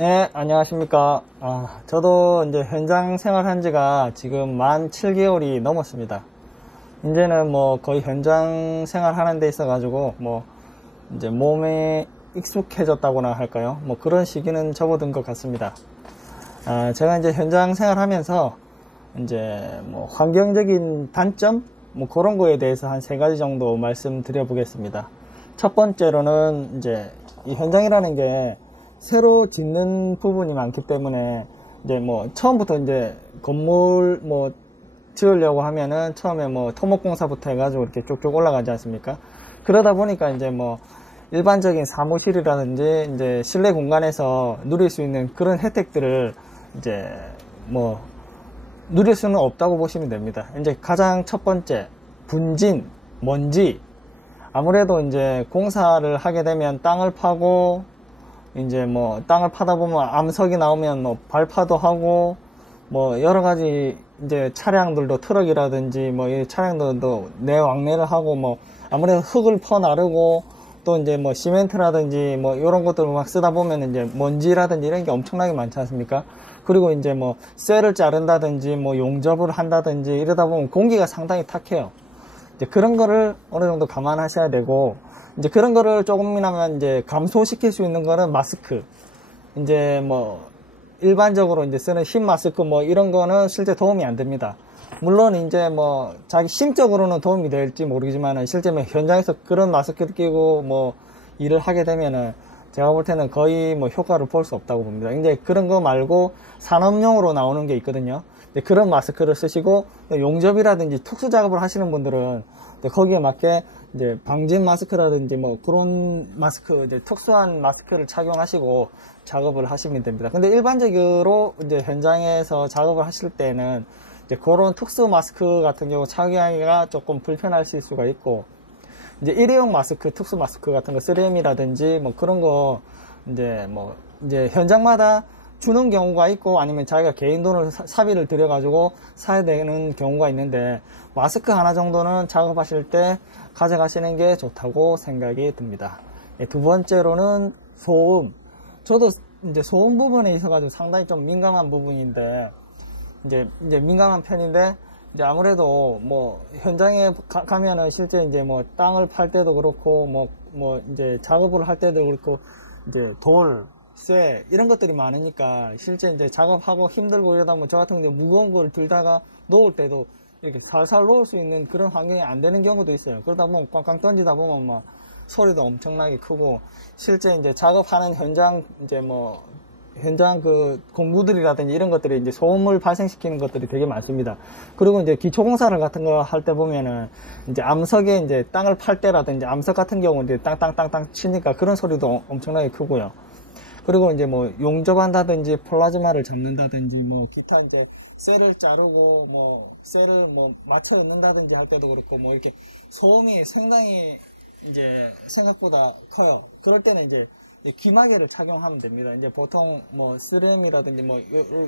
네, 안녕하십니까. 저도 이제 현장 생활한 지가 지금 만 7개월이 넘었습니다. 이제는 뭐 거의 현장 생활하는 데 있어가지고 뭐 이제 몸에 익숙해졌다고나 할까요? 뭐 그런 시기는 접어든 것 같습니다. 제가 이제 현장 생활하면서 이제 뭐 환경적인 단점? 뭐 그런 거에 대해서 한 3가지 정도 말씀드려 보겠습니다. 첫 번째로는 이제 이 현장이라는 게 새로 짓는 부분이 많기 때문에 이제 뭐 처음부터 이제 건물 뭐 지으려고 하면은 처음에 뭐 토목공사부터 해가지고 이렇게 쭉쭉 올라가지 않습니까? 그러다 보니까 이제 뭐 일반적인 사무실이라든지 이제 실내 공간에서 누릴 수 있는 그런 혜택들을 이제 뭐 누릴 수는 없다고 보시면 됩니다. 이제 가장 첫 번째, 분진, 먼지. 아무래도 이제 공사를 하게 되면 땅을 파고 이제 뭐 땅을 파다 보면 암석이 나오면 뭐 발파도 하고 뭐 여러 가지 이제 차량들도 트럭이라든지 뭐 이 차량들도 내왕래를 하고 뭐 아무래도 흙을 퍼 나르고 또 이제 뭐 시멘트라든지 뭐 이런 것들을 막 쓰다 보면 이제 먼지라든지 이런 게 엄청나게 많지 않습니까? 그리고 이제 뭐 쇠를 자른다든지 뭐 용접을 한다든지 이러다 보면 공기가 상당히 탁해요. 이제 그런 거를 어느 정도 감안하셔야 되고, 이제 그런 거를 조금이나마 이제 감소시킬 수 있는 거는 마스크. 이제 뭐 일반적으로 이제 쓰는 흰 마스크 뭐 이런 거는 실제 도움이 안 됩니다. 물론 이제 뭐 자기 심적으로는 도움이 될지 모르지만은 실제 뭐 현장에서 그런 마스크를 끼고 뭐 일을 하게 되면은 제가 볼 때는 거의 뭐 효과를 볼 수 없다고 봅니다. 이제 그런 거 말고 산업용으로 나오는 게 있거든요. 그런 마스크를 쓰시고 용접이라든지 특수 작업을 하시는 분들은 거기에 맞게 이제 방진 마스크라든지 뭐 그런 마스크, 이제 특수한 마스크를 착용하시고 작업을 하시면 됩니다. 근데 일반적으로 이제 현장에서 작업을 하실 때는 이제 그런 특수 마스크 같은 경우 착용하기가 조금 불편하실 수가 있고, 이제 일회용 마스크, 특수 마스크 같은 거 3M이라든지 뭐 그런 거 이제 뭐 이제 현장마다 주는 경우가 있고 아니면 자기가 개인 돈을 사비를 들여 가지고 사야 되는 경우가 있는데, 마스크 하나 정도는 작업하실 때 가져가시는 게 좋다고 생각이 듭니다. 두 번째로는 소음. 저도 이제 소음 부분에 있어 가지고 상당히 좀 민감한 부분인데 이제 민감한 편인데, 이제 아무래도 뭐 현장에 가면은 실제 이제 뭐 땅을 팔 때도 그렇고 뭐 이제 작업을 할 때도 그렇고 이제 돌, 쇠 이런 것들이 많으니까 실제 이제 작업하고 힘들고 이러다 보면 저 같은 경우 무거운 걸 들다가 놓을 때도 이렇게 살살 놓을 수 있는 그런 환경이 안 되는 경우도 있어요. 그러다 보면 꽝꽝 던지다 보면 막 소리도 엄청나게 크고, 실제 이제 작업하는 현장 이제 뭐 현장 그 공구들이라든지 이런 것들이 이제 소음을 발생시키는 것들이 되게 많습니다. 그리고 이제 기초공사를 같은 거 할 때 보면은 이제 암석에 이제 땅을 팔 때라든지 암석 같은 경우는 이제 땅땅땅땅 치니까 그런 소리도 엄청나게 크고요. 그리고 이제 뭐 용접한다든지 플라즈마를 잡는다든지 뭐 기타 이제 쇠를 자르고 뭐 쇠를 뭐 맞춰 엮는다든지 할 때도 그렇고 뭐 이렇게 소음이 상당히 이제 생각보다 커요. 그럴 때는 이제 귀마개를 착용하면 됩니다. 이제 보통 뭐 3M이라든지 뭐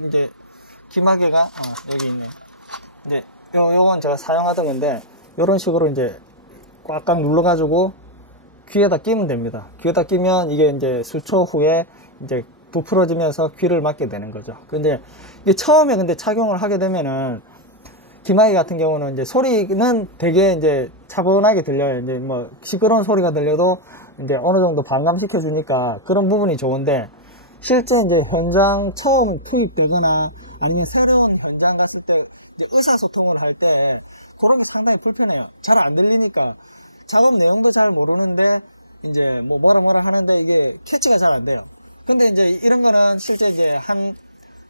이제 귀마개가 여기 있네. 이제 요건 제가 사용하던 건데, 요런 식으로 이제 꽉꽉 눌러 가지고 귀에다 끼면 됩니다. 귀에다 끼면 이게 이제 수초 후에 이제 부풀어지면서 귀를 막게 되는 거죠. 근데 이게 처음에 근데 착용을 하게 되면은 귀마개 같은 경우는 이제 소리는 되게 이제 차분하게 들려요. 이제 뭐 시끄러운 소리가 들려도 이제 어느 정도 반감시켜 주니까 그런 부분이 좋은데, 실제 이제 현장 처음 투입되거나 아니면 새로운 현장 갔을 때 이제 의사소통을 할 때 그런 게 상당히 불편해요. 잘 안 들리니까 작업 내용도 잘 모르는데 이제 뭐 뭐라 하는데 이게 캐치가 잘 안 돼요. 근데 이제 이런 거는 실제 이제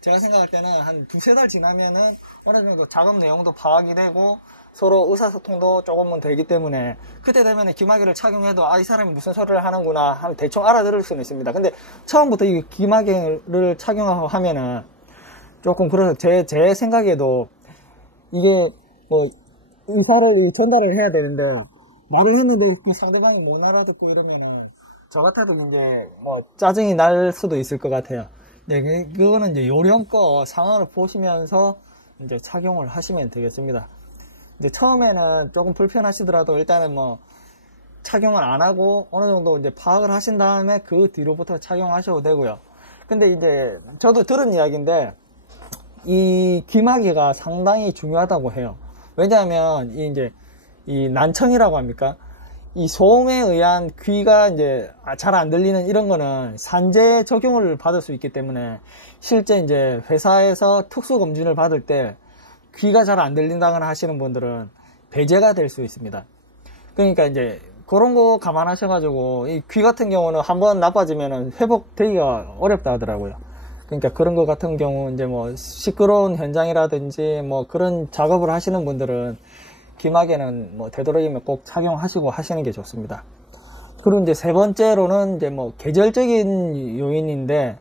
제가 생각할 때는 한 2-3달 지나면은 어느 정도 작업 내용도 파악이 되고 서로 의사소통도 조금은 되기 때문에 그때 되면은 귀마개를 착용해도 이 사람이 무슨 소리를 하는구나 하면 대충 알아들을 수는 있습니다. 근데 처음부터 이 귀마개를 착용하고 하면은 조금 그래서 제 생각에도 이게 뭐 의사를 전달을 해야 되는데 말을 했는데 그 상대방이 못 알아듣고 이러면은 저 같아도 이제 뭐 짜증이 날 수도 있을 것 같아요. 네, 그거는 이제 요령껏 상황을 보시면서 이제 착용을 하시면 되겠습니다. 이제 처음에는 조금 불편하시더라도 일단은 뭐 착용을 안 하고 어느 정도 이제 파악을 하신 다음에 그 뒤로부터 착용하셔도 되고요. 근데 이제 저도 들은 이야기인데 이 귀마개가 상당히 중요하다고 해요. 왜냐하면 이제 이 난청이라고 합니까? 이 소음에 의한 귀가 이제 잘 안 들리는 이런 거는 산재 적용을 받을 수 있기 때문에 실제 이제 회사에서 특수 검진을 받을 때 귀가 잘 안 들린다거나 하시는 분들은 배제가 될 수 있습니다. 그러니까 이제 그런 거 감안하셔가지고 이 귀 같은 경우는 한번 나빠지면은 회복되기가 어렵다 하더라고요. 그러니까 그런 거 같은 경우 이제 뭐 시끄러운 현장이라든지 뭐 그런 작업을 하시는 분들은 귀마개는 뭐 되도록이면 꼭 착용하시고 하시는 게 좋습니다. 그리고 이제 세 번째로는 이제 뭐 계절적인 요인인데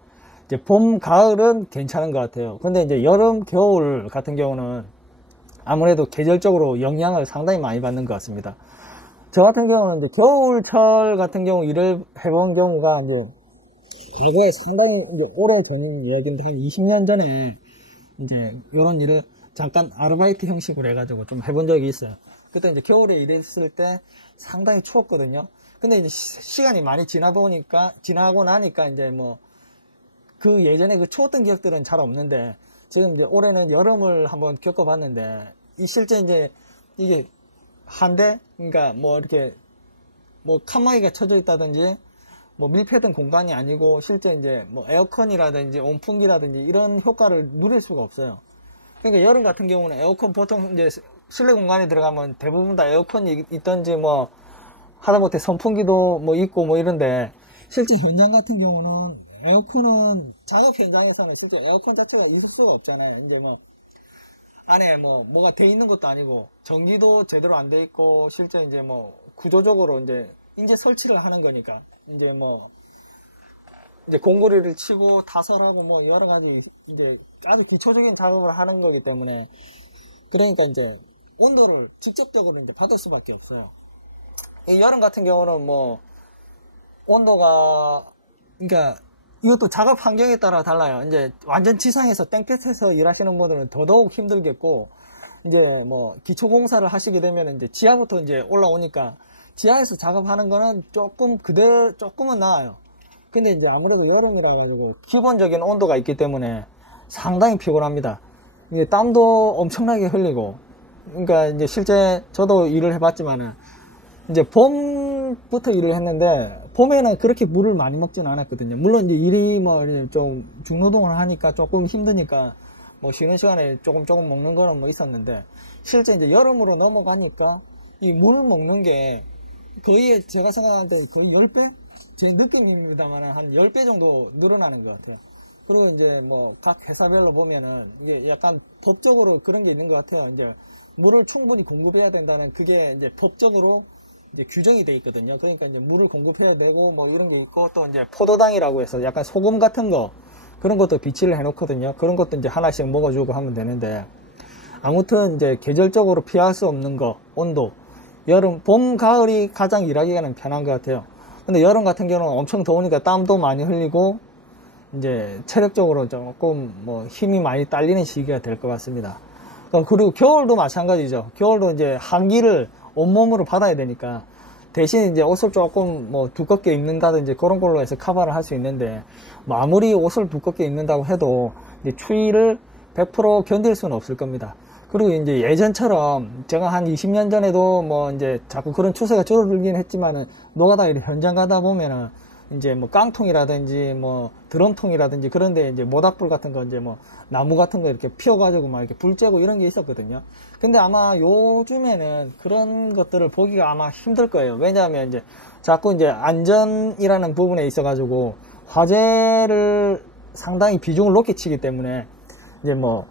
이제 봄, 가을은 괜찮은 것 같아요. 근데 이제 여름, 겨울 같은 경우는 아무래도 계절적으로 영향을 상당히 많이 받는 것 같습니다. 저 같은 경우는 이제 겨울철 같은 경우 일을 해본 경우가 이제 과거에 상당히 이제 오래 전인 이야기인데 한 20년 전에 이제 이런 일을 잠깐 아르바이트 형식으로 해가지고 좀 해본 적이 있어요. 그때 이제 겨울에 일했을 때 상당히 추웠거든요. 근데 이제 시간이 많이 지나고 나니까 이제 뭐 그 예전에 그 추웠던 기억들은 잘 없는데 지금 이제 올해는 여름을 한번 겪어봤는데 이 실제 이제 이게 한데 그러니까 뭐 이렇게 뭐 칸막이가 쳐져 있다든지 뭐 밀폐된 공간이 아니고 실제 이제 뭐 에어컨이라든지 온풍기라든지 이런 효과를 누릴 수가 없어요. 그러니까 여름 같은 경우는 에어컨 보통 이제 실내 공간에 들어가면 대부분 다 에어컨이 있던지 뭐 하다못해 선풍기도 뭐 있고 뭐 이런데 실제 현장 같은 경우는 에어컨은 작업 현장에서는 실제 에어컨 자체가 있을 수가 없잖아요. 이제 뭐 안에 뭐가 돼 있는 것도 아니고 전기도 제대로 안 돼 있고 실제 이제 뭐 구조적으로 이제 설치를 하는 거니까 이제 뭐 이제 공구리를 치고 타설하고 뭐 여러 가지 이제 아주 기초적인 작업을 하는 거기 때문에 그러니까 이제 온도를 직접적으로 이제 받을 수밖에 없어요. 이 여름 같은 경우는 뭐 온도가 그러니까 이것도 작업 환경에 따라 달라요. 이제 완전 지상에서 땡볕에서 일하시는 분들은 더더욱 힘들겠고 이제 뭐 기초 공사를 하시게 되면 이제 지하부터 이제 올라오니까 지하에서 작업하는 거는 조금은 나아요. 근데 이제 아무래도 여름이라 가지고 기본적인 온도가 있기 때문에 상당히 피곤합니다. 이게 땀도 엄청나게 흘리고 그러니까 이제 실제 저도 일을 해봤지만은 이제 봄부터 일을 했는데 봄에는 그렇게 물을 많이 먹지는 않았거든요. 물론 이제 일이 뭐 좀 중노동을 하니까 조금 힘드니까 뭐 쉬는 시간에 조금 먹는 거는 뭐 있었는데 실제 이제 여름으로 넘어가니까 이 물 먹는 게 거의 제가 생각할 때 거의 10배? 제 느낌입니다만 한 10배 정도 늘어나는 것 같아요. 그리고 이제 뭐 각 회사별로 보면은 이게 약간 법적으로 그런 게 있는 것 같아요. 이제 물을 충분히 공급해야 된다는 그게 이제 법적으로 이제 규정이 돼 있거든요. 그러니까 이제 물을 공급해야 되고 뭐 이런 게 있고 또 이제 포도당이라고 해서 약간 소금 같은 거 그런 것도 비치를 해 놓거든요. 그런 것도 이제 하나씩 먹어주고 하면 되는데 아무튼 이제 계절적으로 피할 수 없는 거 온도 여름, 봄, 가을이 가장 일하기에는 편한 것 같아요. 근데 여름 같은 경우는 엄청 더우니까 땀도 많이 흘리고 이제 체력적으로 조금 뭐 힘이 많이 딸리는 시기가 될 것 같습니다. 그리고 겨울도 마찬가지죠. 겨울도 이제 한기를 온몸으로 받아야 되니까 대신 이제 옷을 조금 뭐 두껍게 입는다든지 그런 걸로 해서 커버를 할 수 있는데 뭐 아무리 옷을 두껍게 입는다고 해도 이제 추위를 100% 견딜 수는 없을 겁니다. 그리고 이제 예전처럼 제가 한 20년 전에도 뭐 이제 자꾸 그런 추세가 줄어들긴 했지만은 노가다 현장 가다 보면은 이제 뭐 깡통이라든지 뭐 드럼통이라든지 그런데 이제 모닥불 같은 거 이제 뭐 나무 같은 거 이렇게 피워가지고 막 이렇게 불 쬐고 이런 게 있었거든요. 근데 아마 요즘에는 그런 것들을 보기가 아마 힘들 거예요. 왜냐하면 이제 자꾸 이제 안전이라는 부분에 있어가지고 화재를 상당히 비중을 높게 치기 때문에 이제 뭐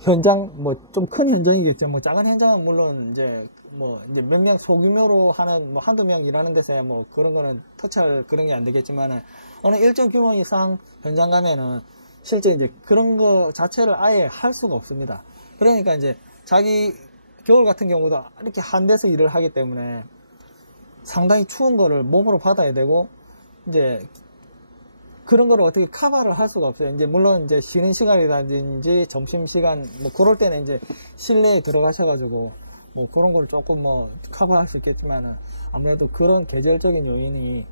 현장 뭐 좀 큰 현장이겠죠. 뭐 작은 현장은 물론 이제 뭐 이제 몇 명 소규모로 하는 뭐 한두 명 일하는 데서야 뭐 그런 거는 터치할 그런 게 안 되겠지만은 어느 일정 규모 이상 현장 가면은 실제 이제 그런 거 자체를 아예 할 수가 없습니다. 그러니까 이제 자기 겨울 같은 경우도 이렇게 한 데서 일을 하기 때문에 상당히 추운 거를 몸으로 받아야 되고 이제 그런 거를 어떻게 커버를 할 수가 없어요. 이제 물론 이제 쉬는 시간이라든지 점심시간 뭐 그럴 때는 이제 실내에 들어가셔가지고 뭐 그런 거를 조금 뭐 커버할 수 있겠지만은 아무래도 그런 계절적인 요인이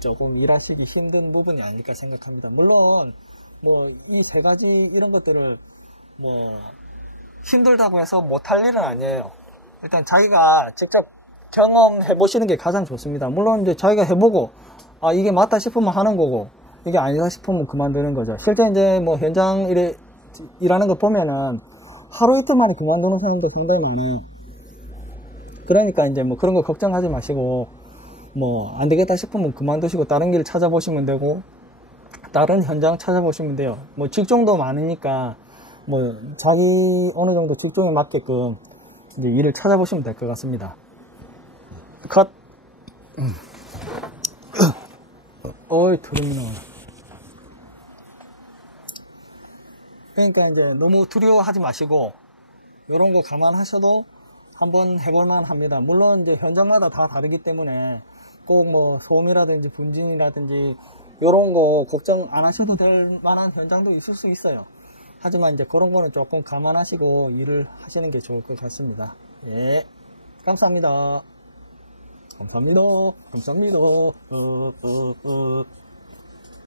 조금 일하시기 힘든 부분이 아닐까 생각합니다. 물론 뭐 이 세 가지 이런 것들을 뭐 힘들다고 해서 못할 일은 아니에요. 일단 자기가 직접 경험해 보시는 게 가장 좋습니다. 물론 이제 자기가 해보고 아 이게 맞다 싶으면 하는 거고 이게 아니다 싶으면 그만두는 거죠. 실제 이제 뭐 현장 일하는 거 보면은 하루 이틀 만에 그만두는 사람도 상당히 많아요. 그러니까 이제 뭐 그런 거 걱정하지 마시고 뭐 안 되겠다 싶으면 그만두시고 다른 길 찾아보시면 되고 다른 현장 찾아보시면 돼요. 뭐 직종도 많으니까 뭐 자기 어느 정도 직종에 맞게끔 이제 일을 찾아보시면 될 것 같습니다. 컷. 어이 트름이 나와. 그러니까 이제 너무 두려워하지 마시고 요런 거 감안하셔도 한번 해볼만 합니다. 물론 이제 현장마다 다 다르기 때문에 꼭 뭐 소음이라든지 분진이라든지 요런 거 걱정 안 하셔도 될 만한 현장도 있을 수 있어요. 하지만 이제 그런 거는 조금 감안하시고 일을 하시는 게 좋을 것 같습니다. 예. 감사합니다. 감사합니다. 감사합니다.